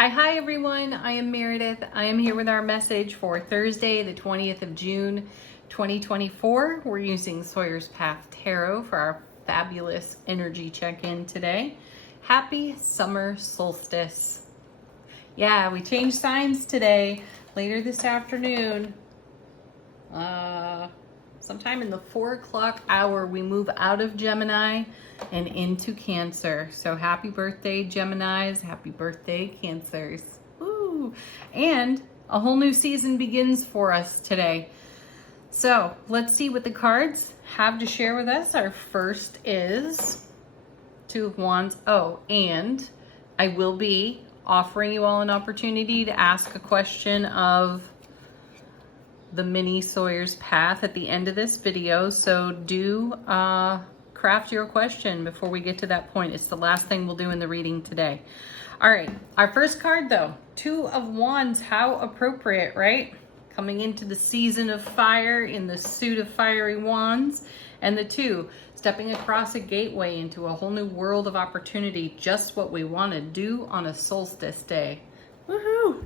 Hi everyone. I am Meredith. I am here with our message for Thursday, the 20th of June, 2024. We're using Sawyer's Path Tarot for our fabulous energy check-in today. Happy summer solstice. Yeah, we changed signs today. Later this afternoon, sometime in the 4 o'clock hour, we move out of Gemini and into Cancer. So happy birthday, Geminis. Happy birthday, Cancers. Woo! And a whole new season begins for us today. So let's see what the cards have to share with us. Our first is Two of Wands. Oh, and I will be offering you all an opportunity to ask a question of the mini Sawyer's Path at the end of this video. So do craft your question before we get to that point. It's the last thing we'll do in the reading today. All right, our first card though, Two of Wands. How appropriate, right? Coming into the season of fire in the suit of fiery wands, and the two stepping across a gateway into a whole new world of opportunity. Just what we want to do on a solstice day. Woohoo!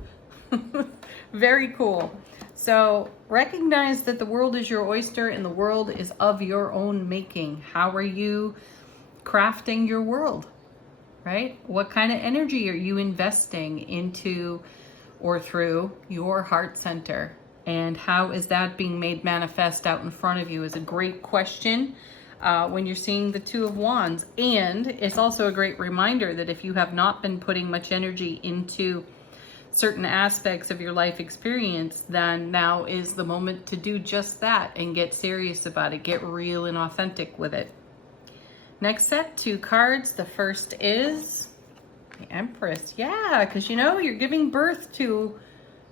Very cool. So recognize that the world is your oyster and the world is of your own making. How are you crafting your world, right? What kind of energy are you investing into or through your heart center? And how is that being made manifest out in front of you is a great question when you're seeing the Two of Wands. And it's also a great reminder that if you have not been putting much energy into certain aspects of your life experience, then now is the moment to do just that and get serious about it. Get real and authentic with it. Next set, two cards. The first is the Empress. Yeah, because you're giving birth to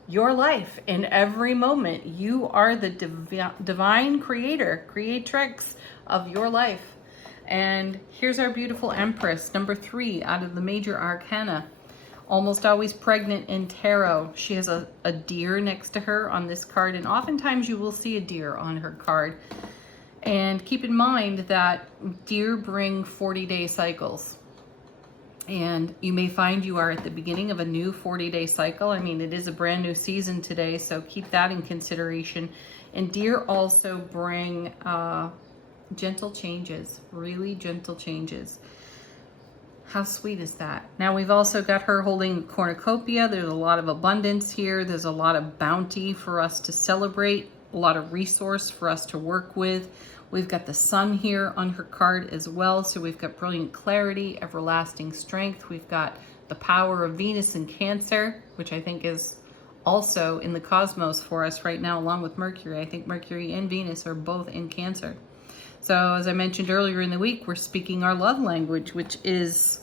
your life in every moment. You are the divine creator, creatrix of your life. And here's our beautiful Empress, number 3 out of the major arcana. Almost always pregnant in tarot. She has a deer next to her on this card, and oftentimes you will see a deer on her card. And keep in mind that deer bring 40-day cycles. And you may find you are at the beginning of a new 40-day cycle. I mean, it is a brand new season today, so keep that in consideration. And deer also bring gentle changes, really gentle changes. How sweet is that? Now we've also got her holding a cornucopia. There's a lot of abundance here. There's a lot of bounty for us to celebrate, a lot of resource for us to work with. We've got the sun here on her card as well. So we've got brilliant clarity, everlasting strength. We've got the power of Venus in Cancer, which I think is also in the cosmos for us right now, along with Mercury. I think Mercury and Venus are both in Cancer. So as I mentioned earlier in the week, we're speaking our love language, which is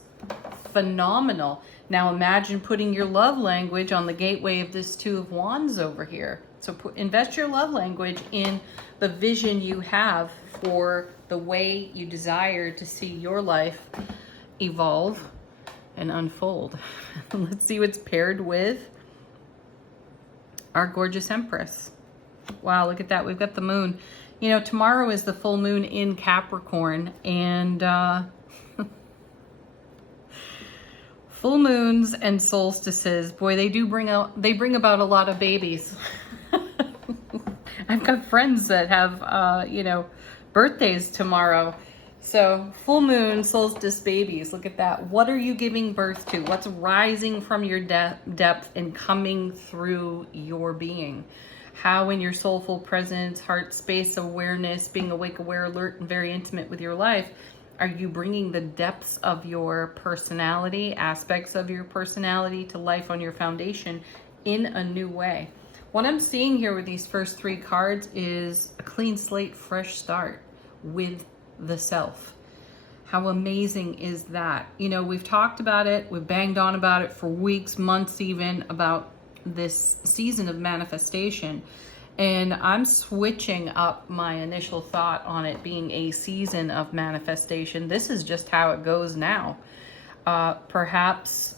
phenomenal. Now imagine putting your love language on the gateway of this Two of Wands over here. So invest your love language in the vision you have for the way you desire to see your life evolve and unfold. Let's see what's paired with our gorgeous Empress. Wow, look at that. We've got the moon. Tomorrow is the full moon in Capricorn, and full moons and solstices, boy, they bring about a lot of babies. I've got friends that have, birthdays tomorrow. So full moon, solstice babies, look at that. What are you giving birth to? What's rising from your depth and coming through your being? How in your soulful presence, heart space awareness, being awake, aware, alert, and very intimate with your life, are you bringing the depths of your personality, aspects of your personality to life on your foundation in a new way? What I'm seeing here with these first 3 cards is a clean slate, fresh start with the self. How amazing is that? We've talked about it, we've banged on about it for weeks, months even, about this season of manifestation. And I'm switching up my initial thought on it being a season of manifestation. This is just how it goes now. Perhaps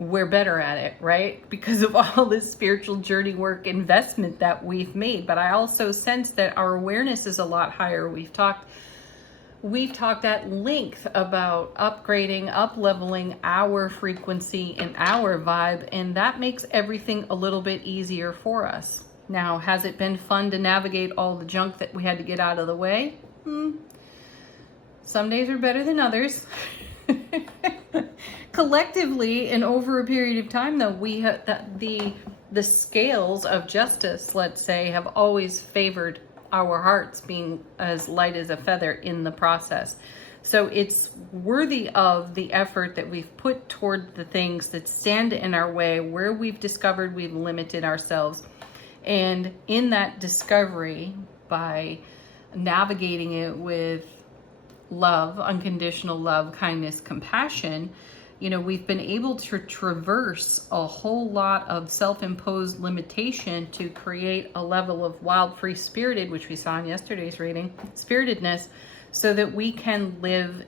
we're better at it, right? Because of all this spiritual journey work investment that we've made. But I also sense that our awareness is a lot higher. We've talked we've talked at length about upgrading, up-leveling our frequency and our vibe, and that makes everything a little bit easier for us. Now, has it been fun to navigate all the junk that we had to get out of the way? Some days are better than others. Collectively, and over a period of time, though, we have the scales of justice, let's say, have always favored our hearts being as light as a feather in the process. So it's worthy of the effort that we've put toward the things that stand in our way, where we've discovered we've limited ourselves. And in that discovery, by navigating it with love, unconditional love, kindness, compassion, we've been able to traverse a whole lot of self-imposed limitation to create a level of wild, free spirited, which we saw in yesterday's reading, spiritedness, so that we can live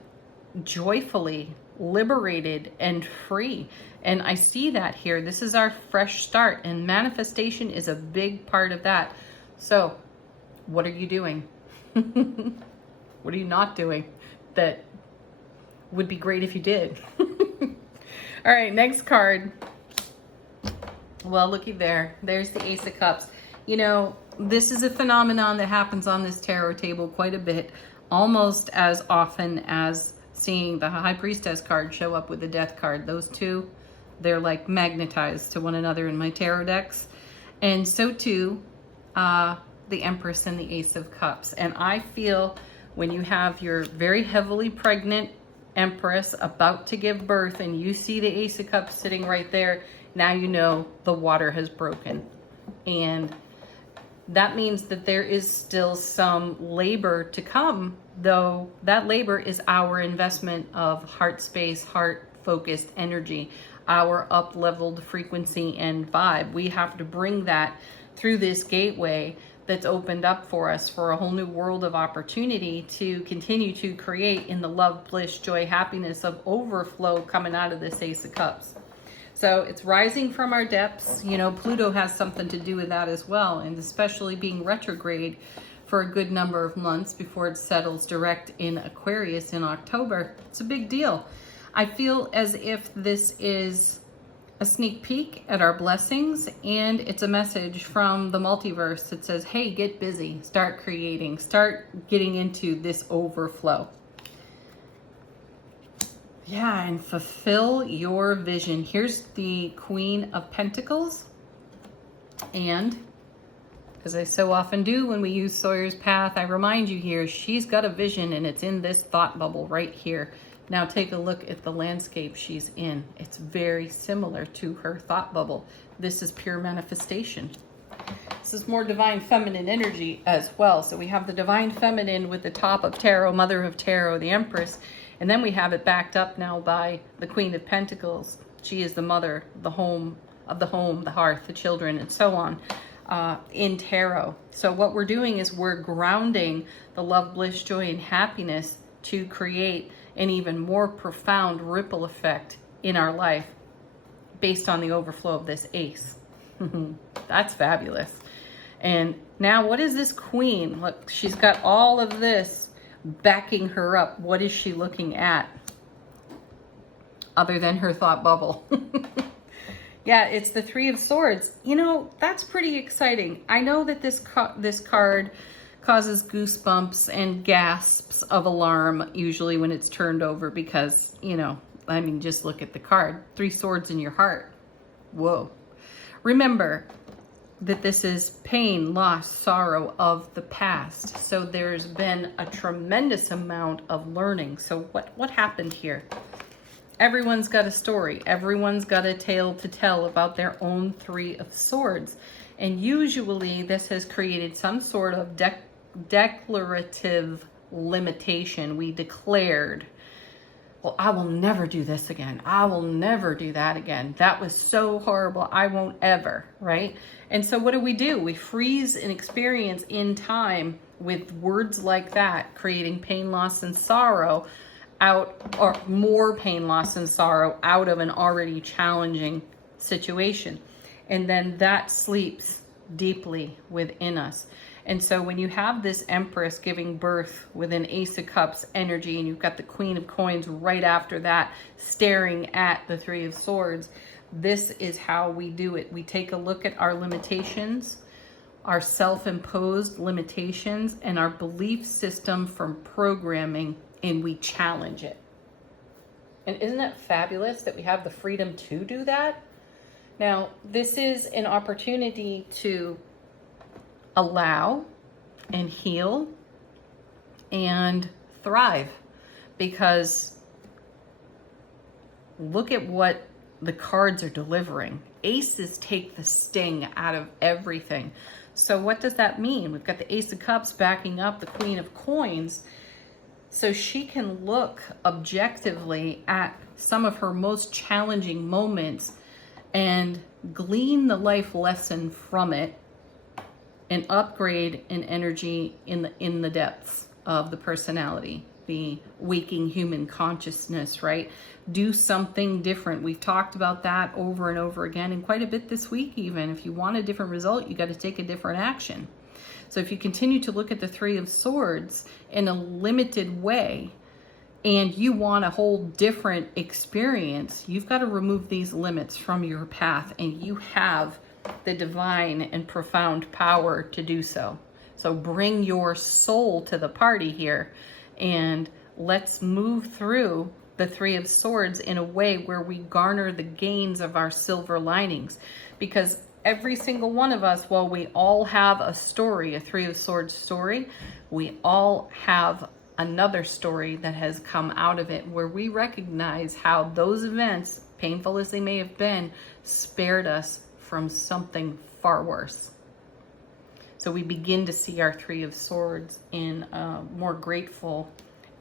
joyfully, liberated, and free. And I see that here. This is our fresh start, and manifestation is a big part of that. So, what are you doing? What are you not doing that would be great if you did? All right, next card. Well, looky there. There's the Ace of Cups. This is a phenomenon that happens on this tarot table quite a bit, almost as often as seeing the High Priestess card show up with the Death card. Those two, they're like magnetized to one another in my tarot decks. And so too, the Empress and the Ace of Cups. And I feel when you have your very heavily pregnant Empress about to give birth and you see the Ace of Cups sitting right there, now you know the water has broken. And that means that there is still some labor to come, though that labor is our investment of heart space, heart focused energy, our up-leveled frequency and vibe. We have to bring that through this gateway that's opened up for us for a whole new world of opportunity to continue to create in the love, bliss, joy, happiness of overflow coming out of this Ace of Cups. So it's rising from our depths. Pluto has something to do with that as well, and especially being retrograde for a good number of months before it settles direct in Aquarius in October. It's a big deal. I feel as if this is a sneak peek at our blessings, and it's a message from the multiverse that says, hey, get busy, start creating, start getting into this overflow. Yeah, and fulfill your vision. Here's the Queen of Pentacles. And as I so often do when we use Sawyer's Path, I remind you here, she's got a vision and it's in this thought bubble right here. Now take a look at the landscape she's in. It's very similar to her thought bubble. This is pure manifestation. This is more divine feminine energy as well. So we have the divine feminine with the top of tarot, mother of tarot, the Empress. And then we have it backed up now by the Queen of Pentacles. She is the mother, the home, the hearth, the children, and so on in tarot. So what we're doing is we're grounding the love, bliss, joy, and happiness to create an even more profound ripple effect in our life based on the overflow of this ace. That's fabulous. And now what is this queen? Look, she's got all of this backing her up. What is she looking at other than her thought bubble? Yeah, it's the Three of Swords. That's pretty exciting. I know that this card causes goosebumps and gasps of alarm usually when it's turned over because, just look at the card. 3 swords in your heart. Whoa. Remember that this is pain, loss, sorrow of the past. So there's been a tremendous amount of learning. So what happened here? Everyone's got a story. Everyone's got a tale to tell about their own 3 of Swords. And usually this has created some sort of declarative limitation. We declared, well, I will never do this again. I will never do that again. That was so horrible. I won't ever, right? And so what do? We freeze an experience in time with words like that, creating pain, loss, and sorrow out, or more pain, loss, and sorrow out of an already challenging situation. And then that sleeps deeply within us. And so when you have this Empress giving birth with an Ace of Cups energy, and you've got the Queen of Coins right after that staring at the Three of Swords, this is how we do it. We take a look at our limitations, our self-imposed limitations, and our belief system from programming, and we challenge it. And isn't that fabulous that we have the freedom to do that? Now, this is an opportunity to allow and heal and thrive, because look at what the cards are delivering. Aces take the sting out of everything. So what does that mean? We've got the Ace of Cups backing up the Queen of Coins, so she can look objectively at some of her most challenging moments and glean the life lesson from it, and upgrade in energy in the depths of the personality, the waking human consciousness, right? Do something different. We've talked about that over and over again, and quite a bit this week even. If you want a different result, you got to take a different action. So if you continue to look at the Three of Swords in a limited way, and you want a whole different experience, you've got to remove these limits from your path, and you have the divine and profound power to do so. So bring your soul to the party here, and let's move through the Three of Swords in a way where we garner the gains of our silver linings. Because every single one of us, while we all have a story, a Three of Swords story, we all have another story that has come out of it, where we recognize how those events, painful as they may have been, spared us from something far worse. So we begin to see our Three of Swords in a more grateful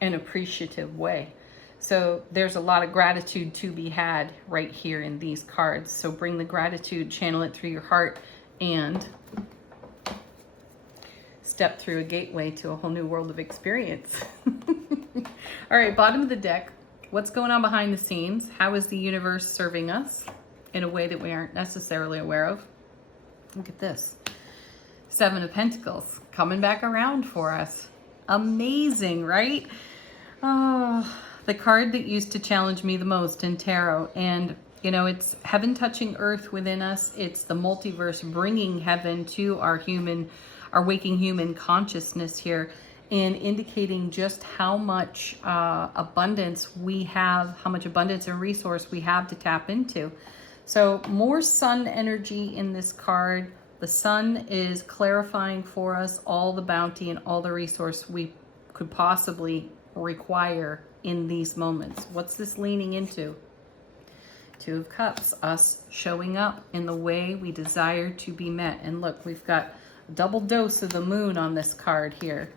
and appreciative way. So there's a lot of gratitude to be had right here in these cards. So bring the gratitude, channel it through your heart, and step through a gateway to a whole new world of experience. All right, bottom of the deck. What's going on behind the scenes? How is the universe serving us in a way that we aren't necessarily aware of? Look at this. Seven of Pentacles coming back around for us. Amazing, right? Oh, the card that used to challenge me the most in tarot. And, you know, it's heaven touching earth within us. It's the multiverse bringing heaven to our waking human consciousness here, and indicating just how much abundance we have, how much abundance and resource we have to tap into. So more sun energy in this card. The sun is clarifying for us all the bounty and all the resource we could possibly require in these moments. What's this leaning into? Two of Cups, us showing up in the way we desire to be met. And look, we've got a double dose of the moon on this card here.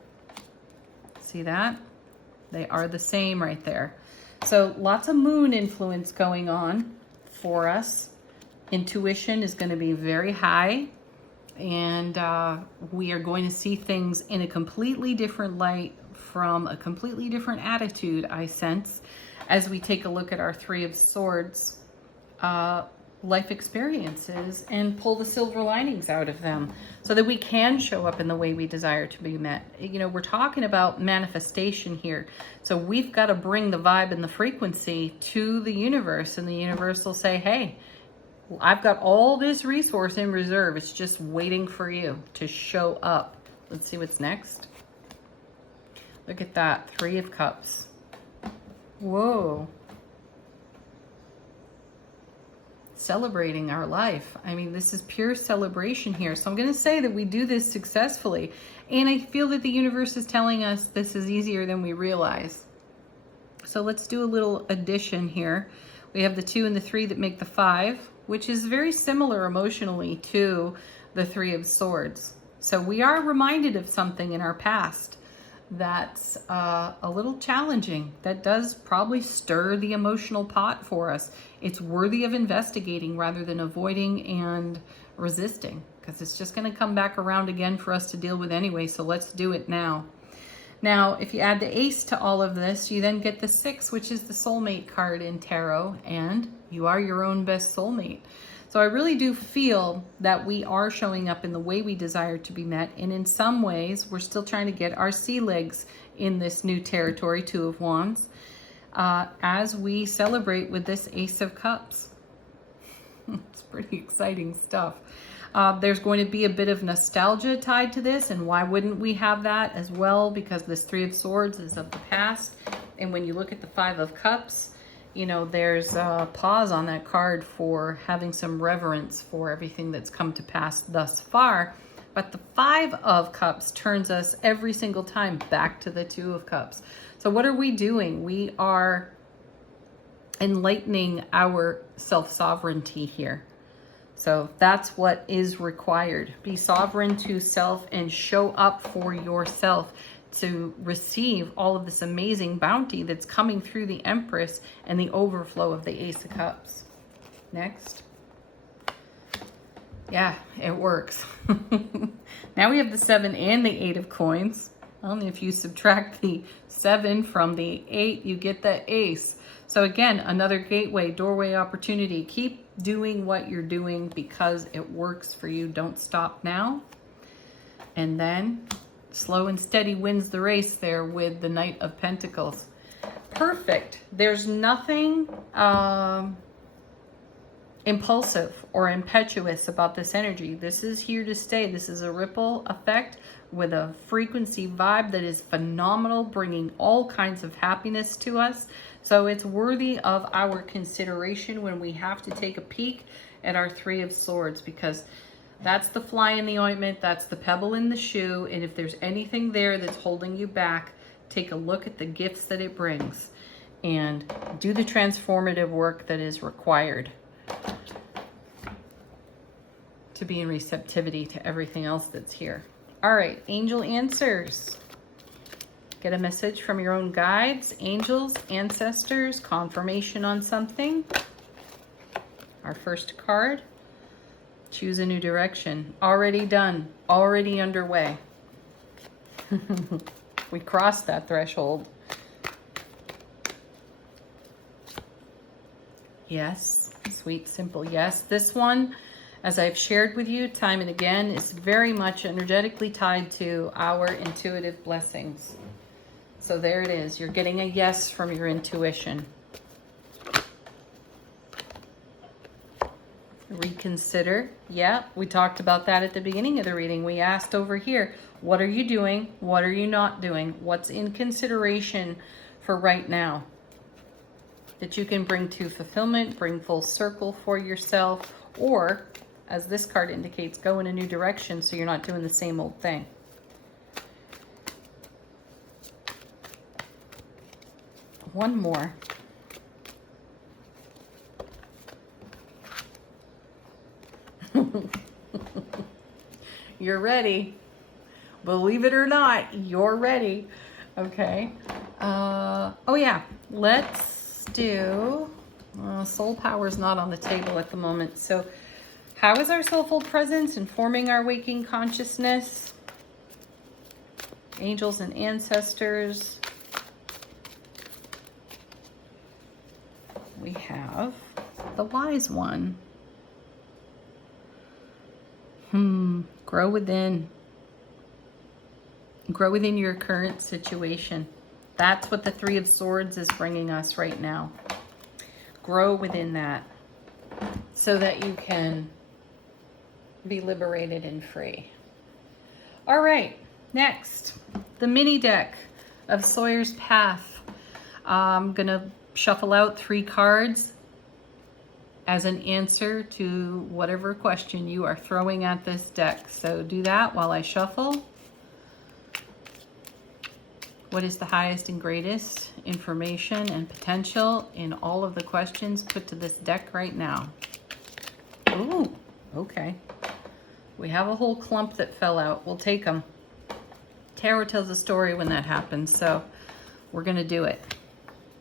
See that? They are the same right there. So lots of moon influence going on for us. Intuition is going to be very high, and we are going to see things in a completely different light, from a completely different attitude, I sense, as we take a look at our Three of Swords life experiences and pull the silver linings out of them, so that we can show up in the way we desire to be met. You know, we're talking about manifestation here, so we've got to bring the vibe and the frequency to the universe, and the universe will say, hey, I've got all this resource in reserve. It's just waiting for you to show up. Let's see what's next. Look at that, Three of Cups. Whoa. Celebrating our life. I mean, this is pure celebration here. So I'm going to say that we do this successfully. And I feel that the universe is telling us this is easier than we realize. So let's do a little addition here. We have the 2 and the 3 that make the 5, which is very similar emotionally to the Three of Swords. So we are reminded of something in our past that's a little challenging, that does probably stir the emotional pot for us. It's worthy of investigating rather than avoiding and resisting, because it's just going to come back around again for us to deal with anyway. So let's do it now. Now, if you add the Ace to all of this, you then get the 6, which is the soulmate card in tarot, and You are your own best soulmate. So I really do feel that we are showing up in the way we desire to be met. And in some ways, we're still trying to get our sea legs in this new territory, Two of Wands, as we celebrate with this Ace of Cups. It's pretty exciting stuff. There's going to be a bit of nostalgia tied to this, and why wouldn't we have that as well? Because this Three of Swords is of the past, and when you look at the Five of Cups, you know, there's a pause on that card for having some reverence for everything that's come to pass thus far. But the Five of Cups turns us every single time back to the Two of Cups. So what are we doing? We are enlightening our self-sovereignty here. So that's what is required. Be sovereign to self and show up for yourself to receive all of this amazing bounty that's coming through the Empress and the overflow of the Ace of Cups. Next. Yeah, it works. Now we have the 7 and the 8 of coins. Only if you subtract the 7 from the 8, you get the Ace. So again, another gateway, doorway opportunity. Keep doing what you're doing because it works for you. Don't stop now. And then slow and steady wins the race there with the Knight of Pentacles. Perfect. There's nothing impulsive or impetuous about this energy. This is here to stay. This is a ripple effect with a frequency vibe that is phenomenal, bringing all kinds of happiness to us. So it's worthy of our consideration when we have to take a peek at our Three of Swords, because that's the fly in the ointment, that's the pebble in the shoe, and if there's anything there that's holding you back, take a look at the gifts that it brings and do the transformative work that is required to be in receptivity to everything else that's here. All right, angel answers. Get a message from your own guides, angels, ancestors, confirmation on something. Our first card, choose a new direction. Already done, already underway. We crossed that threshold. Yes, sweet, simple yes. This one, as I've shared with you time and again, is very much energetically tied to our intuitive blessings. So there it is. You're getting a yes from your intuition. Reconsider. Yeah, we talked about that at the beginning of the reading. We asked over here, what are you doing? What are you not doing? What's in consideration for right now that you can bring to fulfillment, bring full circle for yourself, or, as this card indicates, go in a new direction so you're not doing the same old thing. One more. You're ready. Believe it or not, you're ready. Okay. Oh yeah, let's do, soul power is not on the table at the moment. So how is our soulful presence informing our waking consciousness? Angels and ancestors. We have the wise one. Grow within. Grow within your current situation. That's what the Three of Swords is bringing us right now. Grow within that so that you can be liberated and free. All right, next, the mini deck of Sawyer's Path. I'm gonna shuffle out 3 cards as an answer to whatever question you are throwing at this deck. So do that while I shuffle. What is the highest and greatest information and potential in all of the questions put to this deck right now? Ooh, okay. We have a whole clump that fell out. We'll take them. Tarot tells a story when that happens, so we're gonna do it.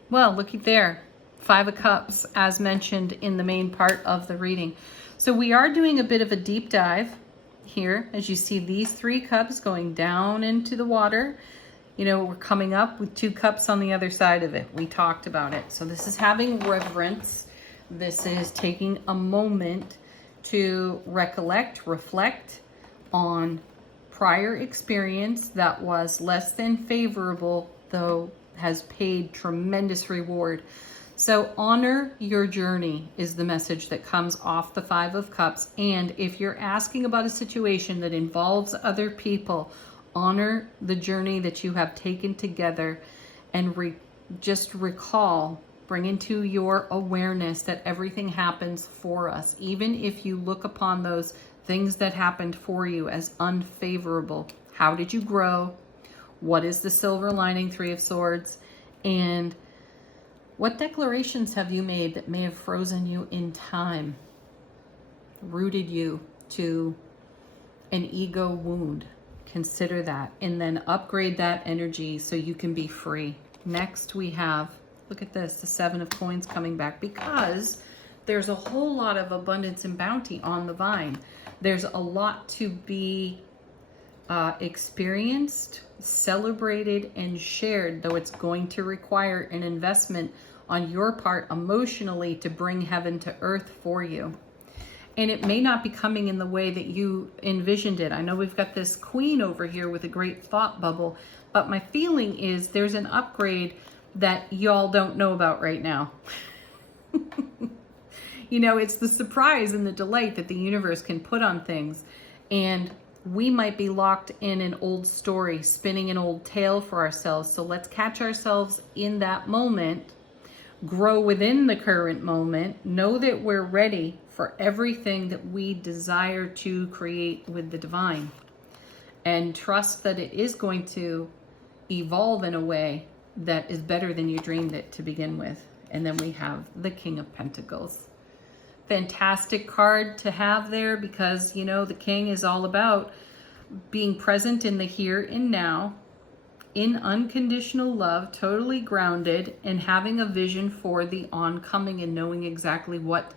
Well, looky there. 5 of Cups, as mentioned in the main part of the reading. So we are doing a bit of a deep dive here. As you see these 3 cups going down into the water. You know, we're coming up with 2 cups on the other side of it. We talked about it. So this is having reverence. This is taking a moment to recollect, reflect on prior experience that was less than favorable, though has paid tremendous reward. So honor your journey is the message that comes off the Five of Cups. And if you're asking about a situation that involves other people, honor the journey that you have taken together, and just recall, bring into your awareness that everything happens for us. Even if you look upon those things that happened for you as unfavorable, how did you grow? What is the silver lining, Three of Swords? And what declarations have you made that may have frozen you in time, rooted you to an ego wound? Consider that, and then upgrade that energy so you can be free. Next we have, look at this, the Seven of Coins coming back, because there's a whole lot of abundance and bounty on the vine. There's a lot to be experienced, celebrated, and shared, though it's going to require an investment on your part emotionally to bring heaven to earth for you. And it may not be coming in the way that you envisioned it. I know we've got this queen over here with a great thought bubble, but my feeling is there's an upgrade that y'all don't know about right now. You know, it's the surprise and the delight that the universe can put on things. And we might be locked in an old story, spinning an old tale for ourselves. So let's catch ourselves in that moment, grow within the current moment, know that we're ready for everything that we desire to create with the divine, and trust that it is going to evolve in a way that is better than you dreamed it to begin with. And then we have the King of Pentacles. Fantastic card to have there, because, you know, the King is all about being present in the here and now, in unconditional love, totally grounded, and having a vision for the oncoming and knowing exactly what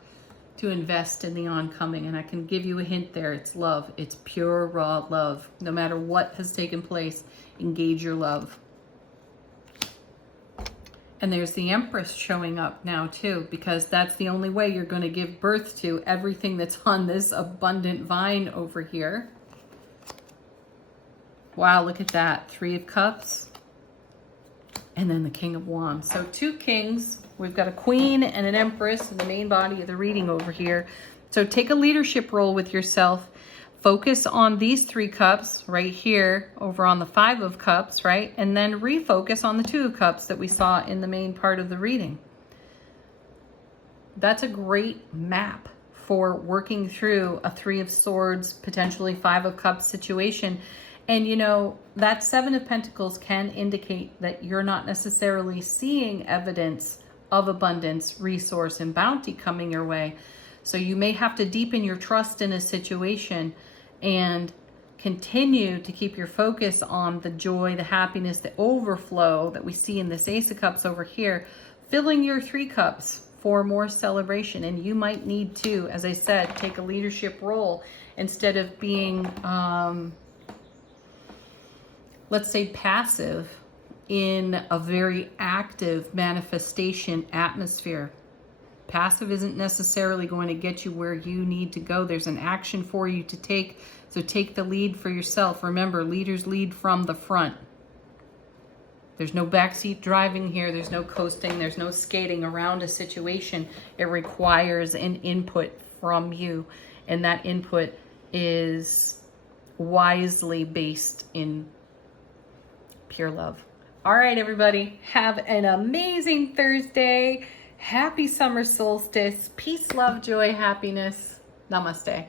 to invest in the oncoming. And I can give you a hint there. It's love. It's pure, raw love. No matter what has taken place, engage your love. And there's the Empress showing up now too, because that's the only way you're going to give birth to everything that's on this abundant vine over here. Wow, look at that. Three of Cups. And then the King of Wands. So two kings. We've got a queen and an empress in the main body of the reading over here. So take a leadership role with yourself. Focus on these three cups right here over on the Five of Cups, right? And then refocus on the Two of Cups that we saw in the main part of the reading. That's a great map for working through a Three of Swords, potentially Five of Cups situation. And you know, that Seven of Pentacles can indicate that you're not necessarily seeing evidence of abundance, resource, and bounty coming your way. So you may have to deepen your trust in a situation and continue to keep your focus on the joy, the happiness, the overflow that we see in this Ace of Cups over here, filling your three cups for more celebration. And you might need to, as I said, take a leadership role instead of being, let's say, passive in a very active manifestation atmosphere. Passive isn't necessarily going to get you where you need to go. There's an action for you to take. So take the lead for yourself. Remember, leaders lead from the front. There's no backseat driving here. There's no coasting. There's no skating around a situation. It requires an input from you. And that input is wisely based in pure love. All right, everybody. Have an amazing Thursday. Happy summer solstice. Peace, love, joy, happiness. Namaste.